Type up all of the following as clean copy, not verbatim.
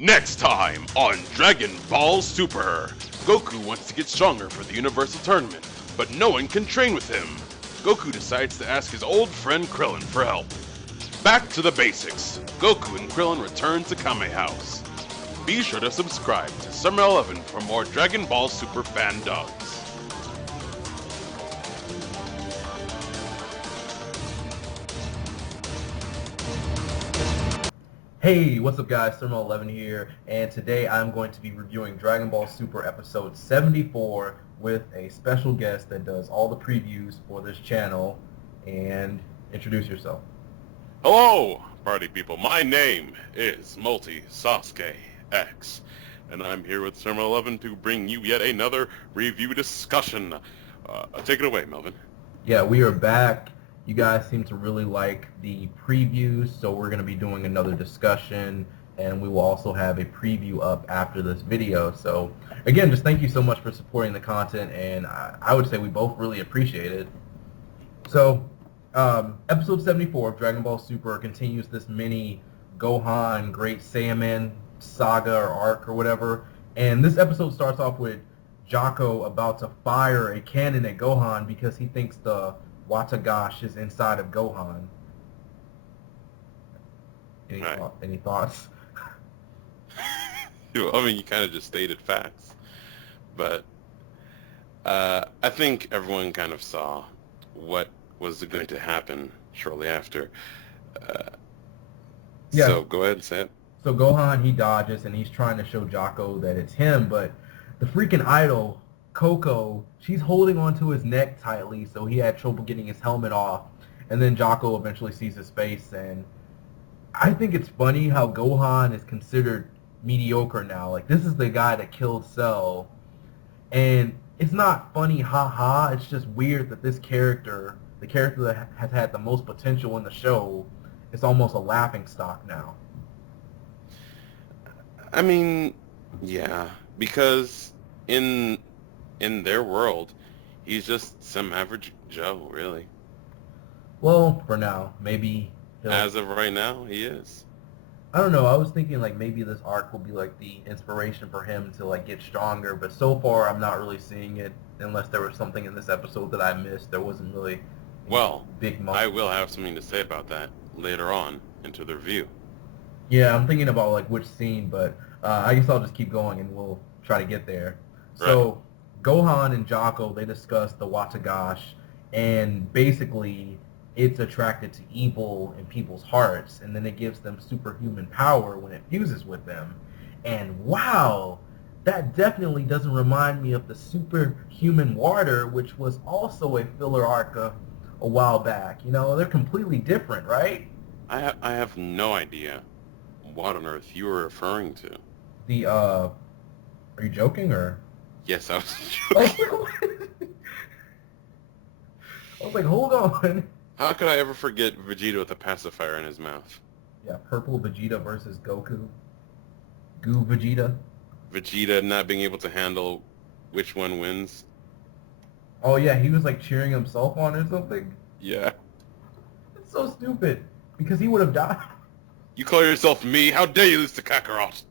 Next time on Dragon Ball Super, Goku wants to get stronger for the Universal Tournament, but no one can train with him. Goku decides to ask his old friend Krillin for help. Back to the basics. Goku and Krillin return to Kame House. Be sure to subscribe to Summer 11 for more Dragon Ball Super fan dubs. Hey, what's up guys, Summer 11 here, and today I'm going to be reviewing Dragon Ball Super episode 74 with a special guest that does all the previews for this channel. And introduce yourself. Hello, party people. My name is Multi Sasuke X, and I'm here with Summer 11 to bring you yet another review discussion. Take it away, Melvin. Yeah, we are back. You guys seem to really like the previews, so we're going to be doing another discussion, and we will also have a preview up after this video. So again, just thank you so much for supporting the content, and I would say we both really appreciate it. So episode 74 of Dragon Ball Super continues this mini Gohan Great Saiyaman saga or arc or whatever, and this episode starts off with Jocko about to fire a cannon at Gohan because he thinks the Watagash is inside of Gohan. Any thoughts? I mean, you kind of just stated facts, but I think everyone kind of saw what was going to happen shortly after. Yeah. So go ahead and say it. So Gohan, he dodges and he's trying to show Jocko that it's him, but the freaking idol, Coco, she's holding onto his neck tightly, so he had trouble getting his helmet off. And then Jocko eventually sees his face, and I think it's funny how Gohan is considered mediocre now. Like, this is the guy that killed Cell, and it's not funny, haha. It's just weird that this character, the character that has had the most potential in the show, is almost a laughing stock now. I mean, yeah, because in their world, he's just some average Joe, really. Well, for now, maybe as of right now, he is. I don't know. I was thinking like maybe this arc will be like the inspiration for him to like get stronger, but so far I'm not really seeing it unless there was something in this episode that I missed. There wasn't really big moment. I will have something to say about that later on into the review. Yeah, I'm thinking about like which scene, but I guess I'll just keep going and we'll try to get there. So Gohan and Jocko, they discuss the Watagash, and basically it's attracted to evil in people's hearts, and then it gives them superhuman power when it fuses with them. And wow, that definitely doesn't remind me of the superhuman water, which was also a filler arc a while back. You know, they're completely different, right? I have no idea what on earth you were referring to. The are you joking or? Yes, I was joking. I was like, hold on. How could I ever forget Vegeta with a pacifier in his mouth? Yeah, purple Vegeta versus Goku. Goo Vegeta. Vegeta not being able to handle which one wins. Oh yeah, he was like cheering himself on or something. Yeah. It's so stupid because he would have died. You call yourself me? How dare you lose to Kakarot?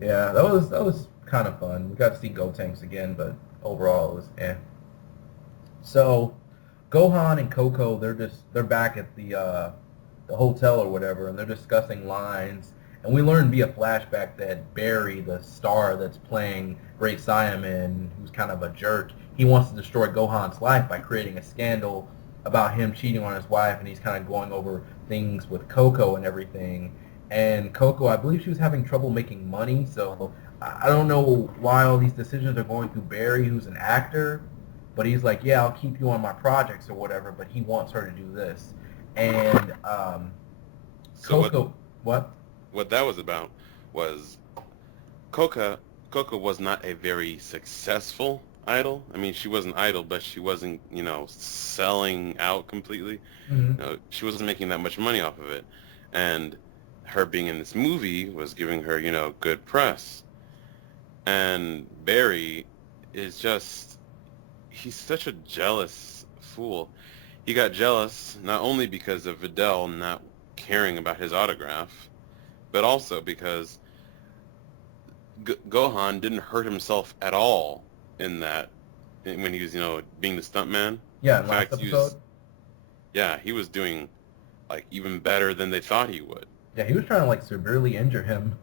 Yeah, that was kind of fun. We got to see Gotenks again, but overall it was eh. So Gohan and Coco, they're back at the hotel or whatever, and they're discussing lines. And we learn via flashback that Barry, the star that's playing Great Saiyaman, who's kind of a jerk, he wants to destroy Gohan's life by creating a scandal about him cheating on his wife, and he's kind of going over things with Coco and everything. And Coco, I believe she was having trouble making money, so I don't know why all these decisions are going through Barry, who's an actor. But he's like, yeah, I'll keep you on my projects or whatever, but he wants her to do this. And Coco, what? What that was about was Coco was not a very successful idol. I mean, she was an idol, but she wasn't, selling out completely. Mm-hmm. She wasn't making that much money off of it. And her being in this movie was giving her, good press. And Barry is just... he's such a jealous fool. He got jealous not only because of Videl not caring about his autograph, but also because Gohan didn't hurt himself at all in that when he was, being the stuntman. Yeah, In in last fact, episode. he was doing like even better than they thought he would. Yeah, he was trying to like severely injure him.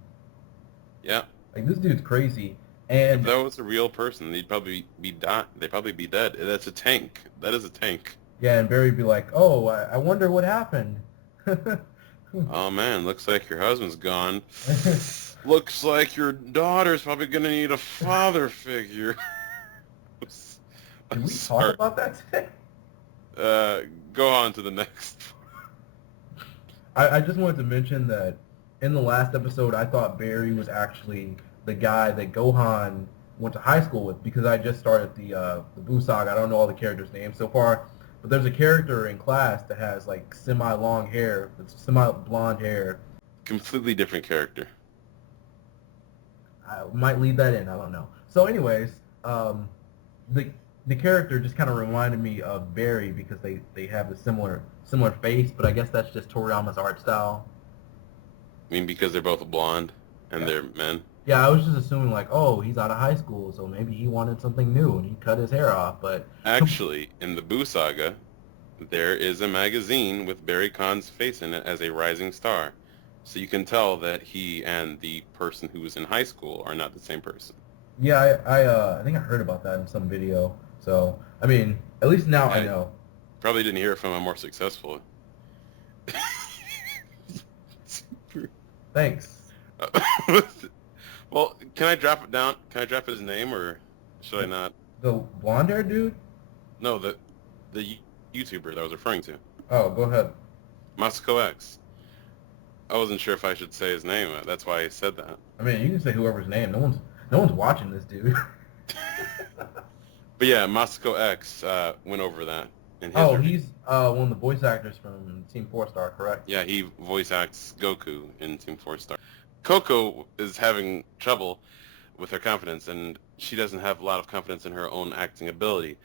Yeah. Like this dude's crazy. If And that was a real person, they'd probably be dead. That's a tank. That is a tank. yeah, and Barry'd be like, "Oh, I wonder what happened." Oh man, looks like your husband's gone. Looks like your daughter's probably gonna need a father figure. Did I'm we talk sorry. about that today? Go on to the next. I just wanted to mention that in the last episode, I thought Barry was actually the guy that Gohan went to high school with because I just started the Buu Saga. I don't know all the characters' names so far, but there's a character in class that has like semi-long hair, semi-blonde hair. Completely different character. I might leave that in. I don't know. So, anyways, the the character just kind of reminded me of Barry because they have a similar face, but I guess that's just Toriyama's art style. I mean, because they're both blonde and Yeah. they're men. Yeah, I was just assuming like, oh, he's out of high school, so maybe he wanted something new and he cut his hair off. But Actually, in the Buu Saga, there is a magazine with Barry Kahn's face in it as a rising star. So you can tell that he and the person who was in high school are not the same person. yeah, I think I heard about that in some video. So I mean, at least now I I know. probably didn't hear it from a more successful. Thanks. Well, can I drop it down? Can I drop his name or should I not? The blonde hair dude? No, the YouTuber that I was referring to. Oh, go ahead. Masako X. I wasn't sure if I should say his name. That's why I said that. I mean, you can say whoever's name. No one's watching this dude. But yeah, Masako X went over that in his Oh, review. he's one of the voice actors from Team 4-Star, correct? Yeah, he voice acts Goku in Team 4-Star. Coco is having trouble with her confidence, and she doesn't have a lot of confidence in her own acting ability.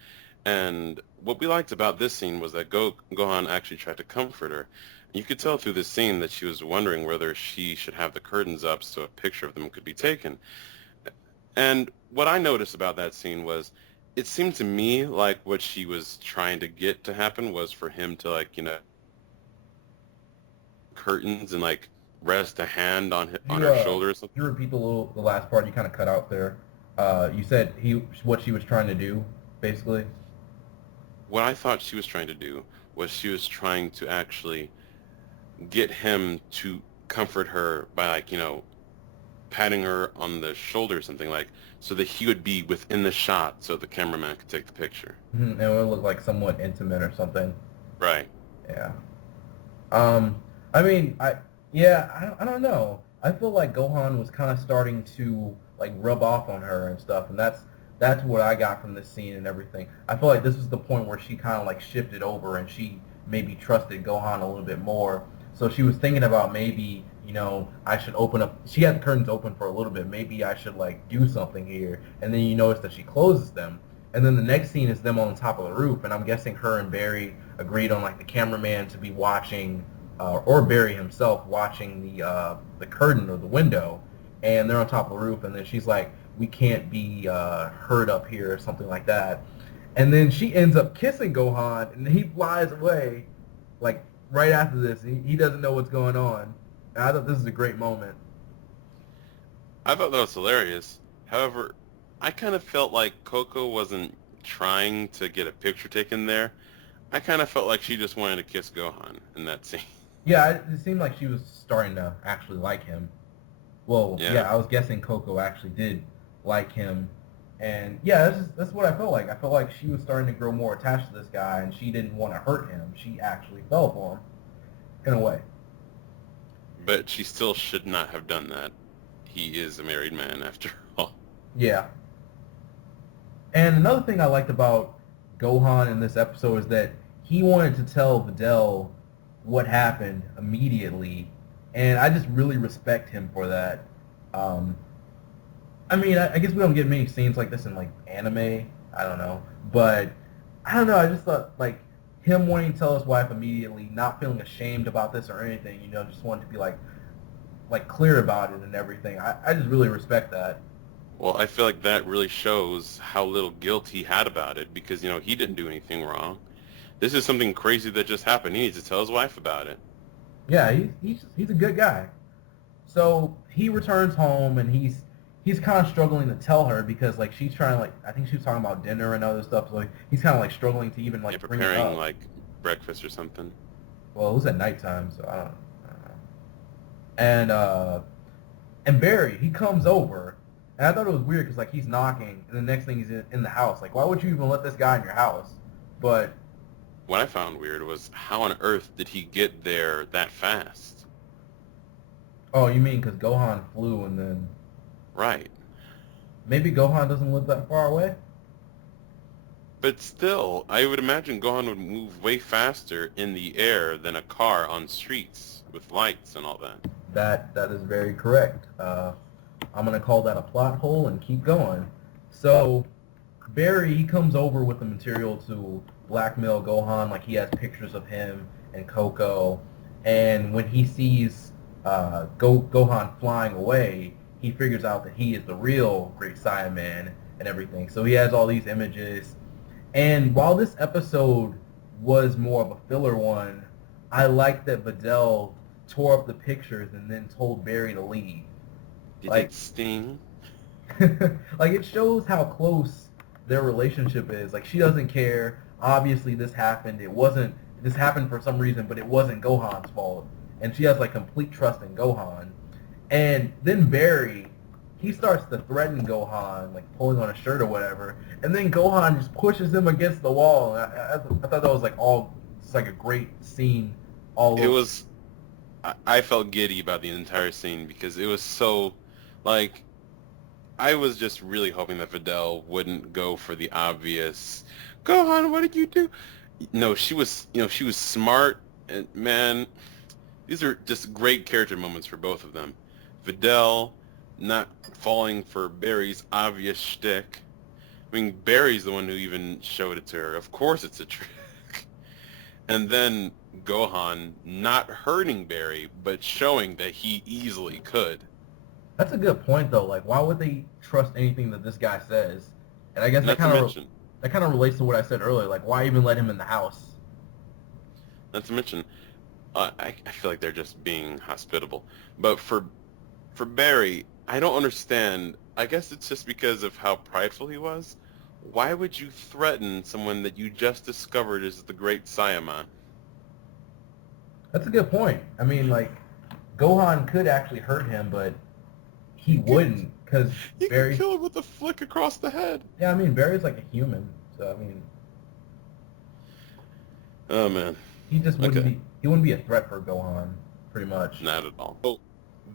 And what we liked about this scene was that Gohan actually tried to comfort her. You could tell through this scene that she was wondering whether she should have the curtains up so a picture of them could be taken. And what I noticed about that scene was it seemed to me like what she was trying to get to happen was for him to curtains and rest a hand on her shoulder or something. You repeat the last part you kind of cut out there. You said what she was trying to do, basically. What I thought she was trying to do was she was trying to actually get him to comfort her by patting her on the shoulder or something so that he would be within the shot so the cameraman could take the picture. Mm-hmm. And it would look like somewhat intimate or something. Right. Yeah. I mean, I don't know. I feel like Gohan was kind of starting to rub off on her and stuff, and that's what I got from this scene and everything. I feel like this was the point where she kind of shifted over and she maybe trusted Gohan a little bit more. So she was thinking about maybe, I should open up. She had the curtains open for a little bit. Maybe I should do something here. And then you notice that she closes them. And then the next scene is them on the top of the roof. And I'm guessing her and Barry agreed on the cameraman to be watching, or Barry himself watching the curtain or the window. And they're on top of the roof. And then she's like, we can't be heard up here or something like that. And then she ends up kissing Gohan, and he flies away, right after this. He doesn't know what's going on. And I thought this is a great moment. I thought that was hilarious. However, I kind of felt like Coco wasn't trying to get a picture taken there. I kind of felt like she just wanted to kiss Gohan in that scene. Yeah, it seemed like she was starting to actually like him. Well, Yeah. I was guessing Coco actually did like him. And yeah, that's what I felt like. I felt like she was starting to grow more attached to this guy, and she didn't want to hurt him. She actually fell for him, in a way. But she still should not have done that. He is a married man after all. Yeah. And another thing I liked about Gohan in this episode is that he wanted to tell Videl what happened immediately, and I just really respect him for that. I mean, I guess we don't get many scenes like this in anime. I don't know, but I don't know. I just thought him wanting to tell his wife immediately, not feeling ashamed about this or anything. Just wanted to be like clear about it and everything. I just really respect that. Well, I feel like that really shows how little guilt he had about it because, he didn't do anything wrong. This is something crazy that just happened. He needs to tell his wife about it. Yeah, he's a good guy. So he returns home and he's kind of struggling to tell her because like she's trying to like I think she was talking about dinner and other stuff. So he's kind of like struggling to even Yeah, like bring it preparing up. like breakfast or something. Well, it was at nighttime, so I don't know. And Barry he comes over, and I thought it was weird because like he's knocking, and the next thing he's in the house. Like, why would you even let this guy in your house? But What I found weird was how on earth did he get there that fast? oh, you mean because Gohan flew and then Right. maybe Gohan doesn't live that far away? But still, I would imagine Gohan would move way faster in the air than a car on streets with lights and all that. That is very correct. I'm gonna call that a plot hole and keep going. So Barry he comes over with the material to blackmail Gohan. Like he has pictures of him and Coco, and when he sees Gohan flying away, he figures out that he is the real Great Saiyaman and everything. So he has all these images. And while this episode was more of a filler one, I like that Videl tore up the pictures and then told Barry to leave. Did Like, it sting? like it shows how close their relationship is. Like she doesn't care. Obviously, this happened. This happened for some reason, but it wasn't Gohan's fault. And she has like complete trust in Gohan. And then Barry, he starts to threaten Gohan, like pulling on a shirt or whatever. And then Gohan just pushes him against the wall. And I thought that was like it's like a great scene. All It over. was, I felt giddy about the entire scene because it was so, like, I was just really hoping that Videl wouldn't go for the obvious, Gohan, what did you do? No, she was smart, and man, these are just great character moments for both of them. Videl not falling for Barry's obvious shtick. I mean, Barry's the one who even showed it to her. Of course it's a trick. And then Gohan not hurting Barry, but showing that he easily could. That's a good point though. Like, why would they trust anything that this guy says? And I guess Not to mention, that kind of relates to what I said earlier. Like, why even let him in the house? not to mention, I feel like they're just being hospitable. But for Barry, I don't understand. I guess it's just because of how prideful he was. Why would you threaten someone that you just discovered is the Great Saiyaman? That's a good point. I mean, like, Gohan could actually hurt him, but he You could, wouldn't because you could Barry. kill him with a flick across the head. Yeah, I mean, Barry's like a human, so I mean, Oh man. he just wouldn't Okay. be. He wouldn't be a threat for Gohan, pretty much. Not at all. So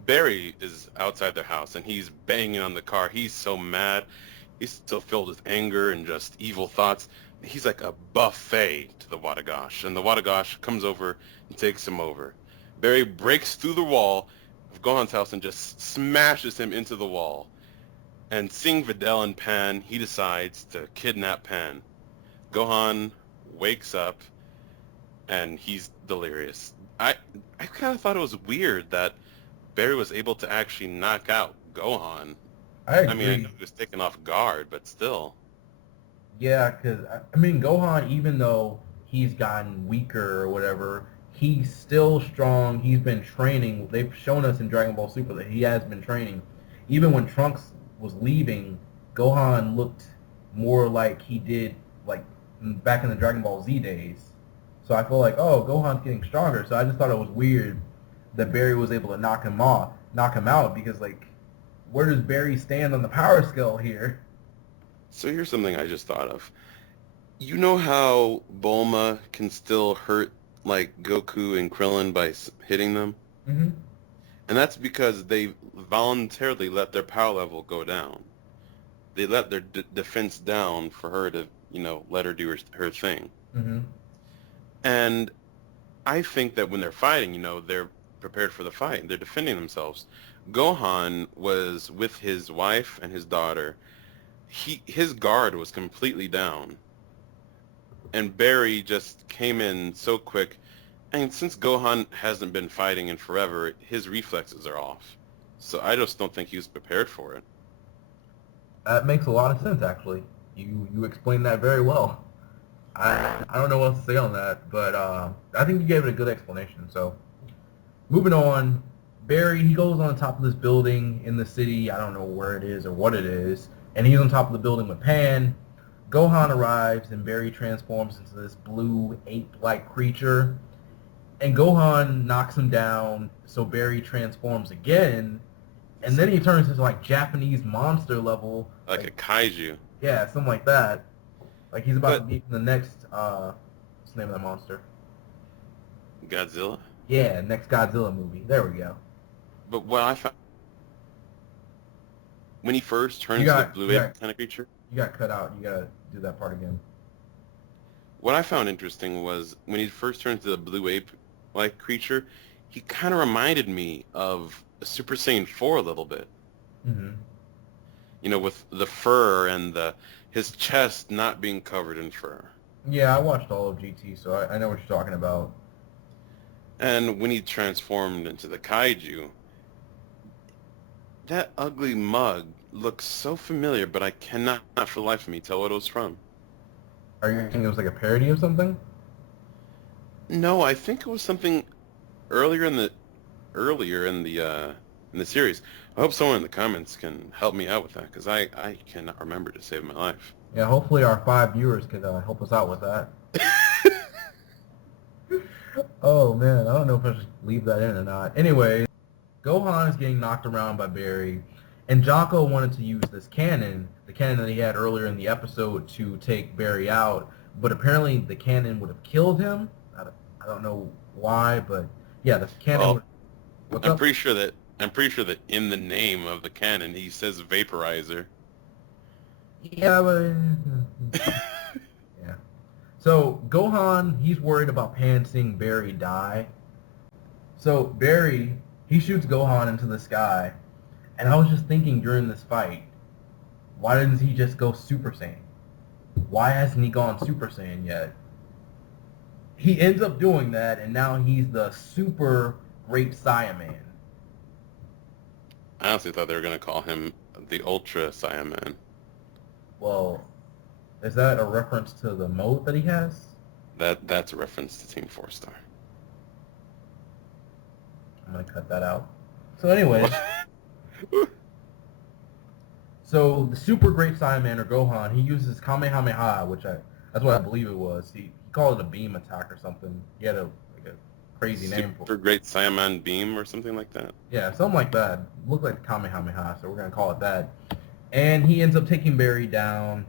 Barry is outside their house and he's banging on the car. He's so mad. He's still filled with anger and just evil thoughts. He's like a buffet to the Watagash. And the Watagash comes over and takes him over. Barry breaks through the wall of Gohan's house and just smashes him into the wall. And seeing Videl and Pan, he decides to kidnap Pan. Gohan wakes up and he's delirious. I kind of thought it was weird that Barry was able to actually knock out Gohan. I I mean, I agree. know he was taken off guard, but still. Yeah, because I mean, Gohan, even though he's gotten weaker or whatever, he's still strong. He's been training. They've shown us in Dragon Ball Super that he has been training. Even when Trunks was leaving, Gohan looked more like he did like back in the Dragon Ball Z days. So I feel like, oh, Gohan's getting stronger. So I just thought it was weird that Barry was able to knock him out because like, where does Barry stand on the power scale here? So here's something I just thought of. You know how Bulma can still hurt like Goku and Krillin by hitting them? Hmm. And that's because they voluntarily let their power level go down. They let their defense down for her to, let her do her thing. Hmm. And I think that when they're fighting, they're prepared for the fight. They're defending themselves. Gohan was with his wife and his daughter. His guard was completely down. And Barry just came in so quick And since Gohan hasn't been fighting in forever, his reflexes are off. So I just don't think he was prepared for it. That makes a lot of sense, actually. You explained that very well. I don't know what else to say on that, but I think you gave it a good explanation. So, moving on, Barry, he goes on top of this building in the city. I don't know where it is or what it is, and he's on top of the building with Pan. Gohan arrives, and Barry transforms into this blue ape-like creature, and Gohan knocks him down, so Barry transforms again, and then he turns into like Japanese monster level. Like a kaiju. Yeah, something like that. Like he's about to But be in the next, what's the name of that monster? Godzilla? Yeah, next Godzilla movie. There we go. But what I found when he first turns You into the got, blue you ape got, kind of creature, you got cut out. You gotta do that part again. what I found interesting was when he first turned into the blue ape-like creature, he kind of reminded me of Super Saiyan 4 a little bit. Mm-hmm. You know, with the fur and his chest not being covered in fur. Yeah, I watched all of GT, so I know what you're talking about. And when he transformed into the kaiju, that ugly mug looks so familiar, but I cannot for the life of me tell what it was from. Are you thinking it was like a parody of something? No, I think it was something earlier in the series. I hope someone in the comments can help me out with that, because I cannot remember to save my life. Yeah, hopefully our 5 viewers could help us out with that. Oh man, I don't know if I should leave that in or not. Anyway, Gohan is getting knocked around by Barry, and Jocko wanted to use this cannon, the cannon that he had earlier in the episode, to take Barry out, but apparently the cannon would have killed him. I don't know why, but yeah, the cannon Well, would... What's I'm up? pretty sure that in the name of the cannon he says vaporizer. Yeah, but... yeah. So, Gohan, he's worried about Pan seeing Barry die. So, Barry, he shoots Gohan into the sky, and I was just thinking during this fight, why didn't he just go Super Saiyan? Why hasn't he gone Super Saiyan yet? He ends up doing that, and now he's the Super Great Saiyaman. I honestly thought they were going to call him the Ultra Saiyaman. Well, is that a reference to the mode that he has? That's a reference to Team 4-Star. I'm going to cut that out. So anyway, so the Super Great Saiyaman, or Gohan, he uses Kamehameha, that's what I believe it was. He called it a beam attack or something. He had a crazy name for it. Super Great Saiyaman Beam or something like that. Yeah, something like that. Looked like Kamehameha, so we're going to call it that. And he ends up taking Barry down,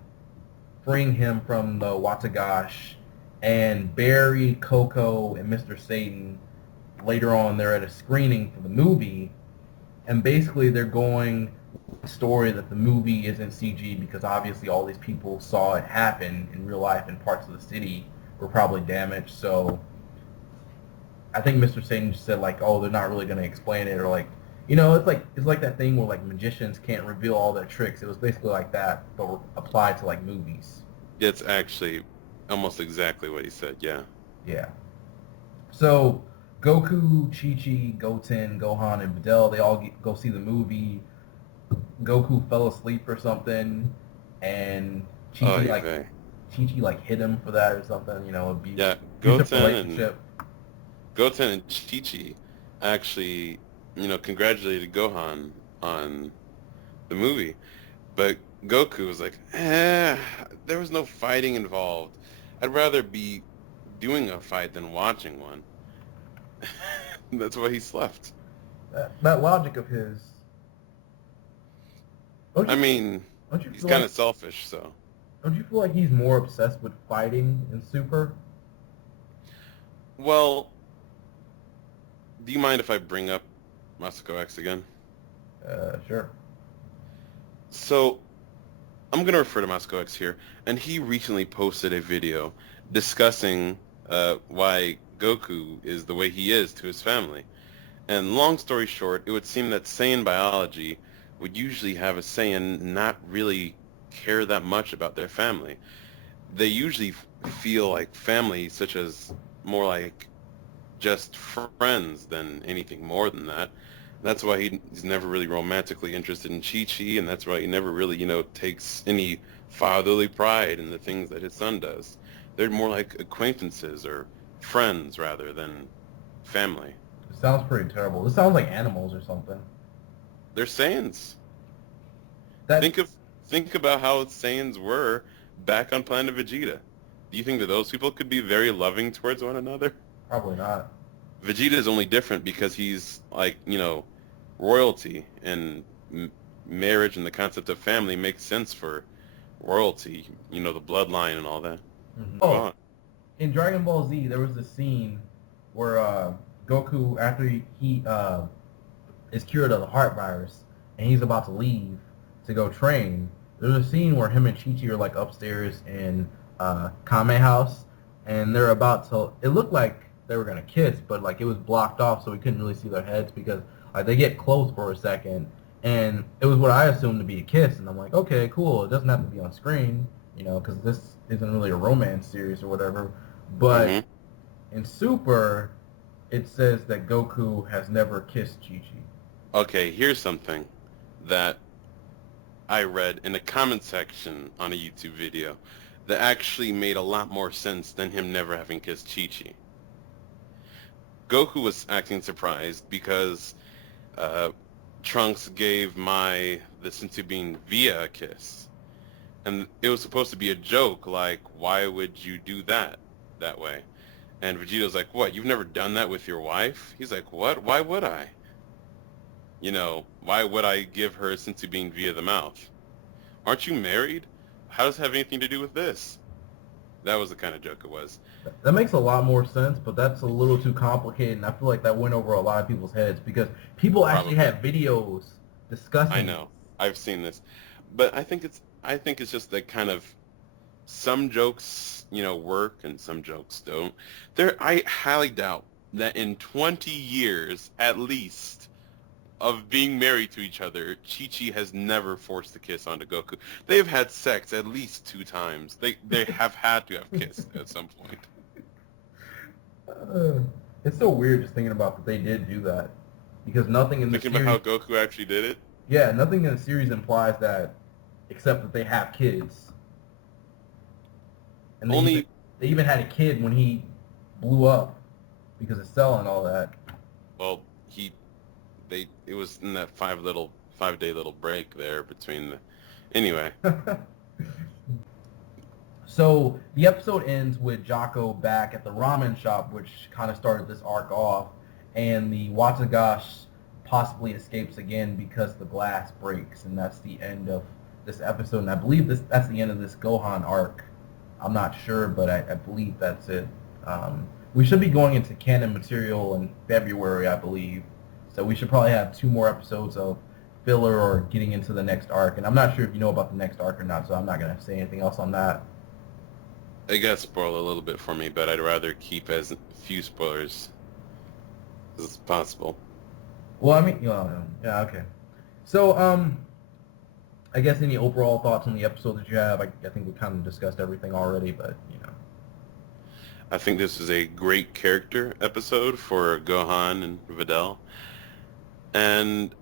freeing him from the Watagash, and Barry, Coco, and Mr. Satan, later on, they're at a screening for the movie, and basically they're going with the story that the movie isn't CG because obviously all these people saw it happen in real life and parts of the city were probably damaged, so I think Mr. Satan just said like, oh, they're not really going to explain it, or like, you know, it's like that thing where like magicians can't reveal all their tricks. It was basically like that, but applied to like movies. It's actually almost exactly what he said, yeah. Yeah. So Goku, Chi-Chi, Goten, Gohan, and Videl, they all go see the movie. Goku fell asleep or something, and Chi-Chi hit him for that or something, you know, Yeah, relationship. Goten and Chi-Chi actually, you know, congratulated Gohan on the movie, but Goku was like, there was no fighting involved. I'd rather be doing a fight than watching one. That's why he slept. That logic of his. I mean, he's kind of selfish, so. Don't you feel like he's more obsessed with fighting in Super? Well, do you mind if I bring up Masako X again? Sure. So, I'm going to refer to Masako X here, and he recently posted a video discussing why Goku is the way he is to his family. And long story short, it would seem that Saiyan biology would usually have a Saiyan not really care that much about their family. They usually feel like family, such as more like just friends than anything more than that. That's why he's never really romantically interested in Chi-Chi, and that's why he never really, takes any fatherly pride in the things that his son does. They're more like acquaintances or friends rather than family. It sounds pretty terrible. This sounds like animals or something. They're Saiyans. That Think of think about how Saiyans were back on Planet Vegeta. Do you think that those people could be very loving towards one another? Probably not. Vegeta is only different because he's like, royalty and marriage and the concept of family makes sense for royalty, the bloodline and all that. Go Oh, on. in Dragon Ball Z, there was a scene where Goku, after he is cured of the heart virus, and he's about to leave to go train. There's a scene where him and Chi-Chi are like upstairs in Kame House, and they're about to. It looked like they were gonna kiss, but like it was blocked off, so we couldn't really see their heads because like they get close for a second, and it was what I assumed to be a kiss, and I'm like, okay, cool. It doesn't have to be on screen, because this isn't really a romance series or whatever. But Hmm. in Super, it says that Goku has never kissed Chi-Chi. Okay, here's something that I read in the comment section on a YouTube video that actually made a lot more sense than him never having kissed Chi-Chi. Goku was acting surprised because uh, Trunks gave the Senzu Bean Via a kiss. And it was supposed to be a joke, like, why would you do that way? And Vegeta's like, what, you've never done that with your wife? He's like, what? Why would I? Why would I give her Senzu Bean via the mouth? Aren't you married? How does it have anything to do with this? That was the kind of joke it was. That makes a lot more sense, but that's a little too complicated, and I feel like that went over a lot of people's heads because people actually Probably. had videos discussing I know. I've seen this. But I think it's just that kind of some jokes, work and some jokes don't. I highly doubt that in 20 years at least of being married to each other, Chi-Chi has never forced a kiss onto Goku. They've had sex at least 2 times. They have had to have kissed at some point. It's so weird just thinking about that they did do that because nothing in the Thinking about how series, Goku actually did it. yeah, nothing in the series implies that except that they have kids, and Only, they even had a kid when he blew up because of Cell and all that. well, it was in that 5-day little break there between the. Anyway, So the episode ends with Jocko back at the ramen shop, which kind of started this arc off, and the Watagash possibly escapes again because the glass breaks, and that's the end of this episode. And I believe that's the end of this Gohan arc. I'm not sure, but I believe that's it. We should be going into canon material in February, I believe. So we should probably have 2 more episodes of filler or getting into the next arc. And I'm not sure if you know about the next arc or not, so I'm not going to say anything else on that. it got spoiled a little bit for me, but I'd rather keep as few spoilers as possible. Well, I mean, yeah, okay. So, I guess any overall thoughts on the episode that you have? I think we kind of discussed everything already, but, I think this is a great character episode for Gohan and Videl, and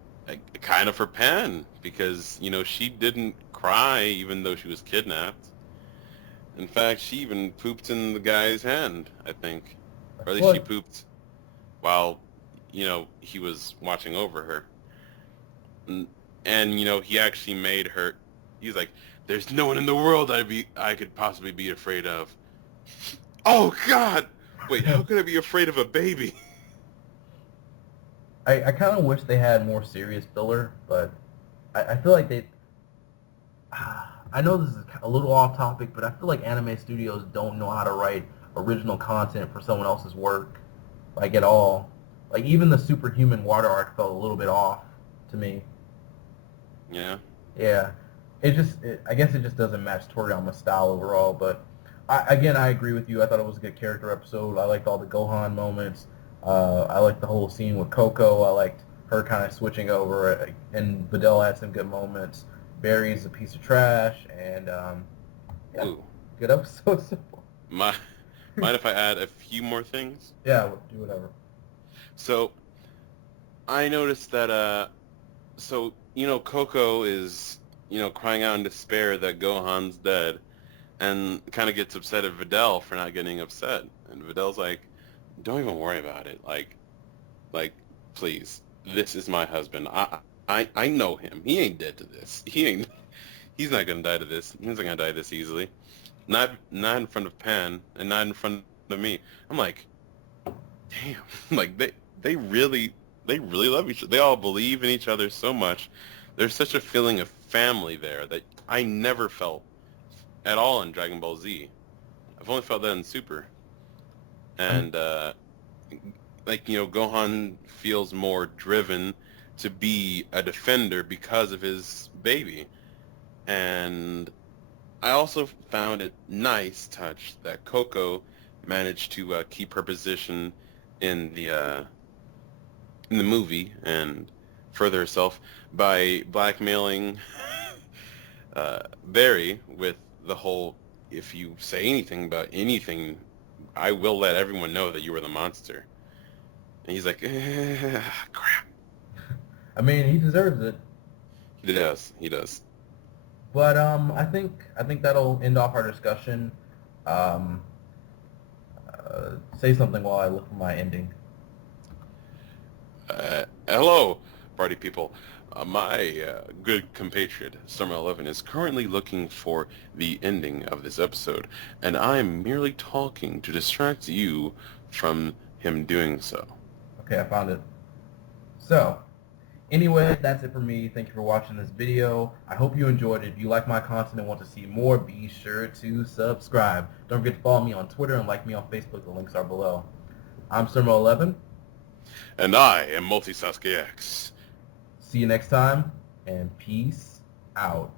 kind of for Pan because she didn't cry even though she was kidnapped. In fact, she even pooped in the guy's hand, I think, or at least Well, she pooped while he was watching over her, and he actually made her. He's like, "There's no one in the world I could possibly be afraid of." Oh God! Wait, how could I be afraid of a baby? I kind of wish they had more serious filler, but I feel like they... I know this is a little off topic, but I feel like anime studios don't know how to write original content for someone else's work, like at all. Like even the superhuman water arc felt a little bit off to me. Yeah. Yeah, I guess it just doesn't match Toriyama's style overall. But I agree with you. I thought it was a good character episode. I liked all the Gohan moments. I liked the whole scene with Coco. I liked her kind of switching over, and Videl had some good moments. Barry's a piece of trash, and yeah, Ooh. good episode so far. My mind if I add a few more things? Yeah, do whatever. So I noticed that so Coco is crying out in despair that Gohan's dead, and kind of gets upset at Videl for not getting upset, and Videl's like, don't even worry about it, like please, this is my husband. I know him. He ain't dead to this. He's not gonna die to this. He's not gonna die this easily. Not in front of Pan, and not in front of me. I'm like, damn. Like they really love each other. They all believe in each other so much. There's such a feeling of family there that I never felt at all in Dragon Ball Z. I've only felt that in Super. And Gohan feels more driven to be a defender because of his baby. And I also found it nice touch that Coco managed to keep her position in the movie and further herself by blackmailing Barry with the whole, if you say anything about anything, I will let everyone know that you were the monster. And he's like, crap. I mean, he deserves it. He does. But I think that'll end off our discussion. Say something while I look for my ending. Hello, party people. My good compatriot, Summer 11, is currently looking for the ending of this episode, and I'm merely talking to distract you from him doing so. Okay, I found it. So, anyway, that's it for me. Thank you for watching this video. I hope you enjoyed it. If you like my content and want to see more, be sure to subscribe. Don't forget to follow me on Twitter and like me on Facebook. The links are below. I'm Summer 11. And I am Multi Sasuke X. See you next time, and peace out.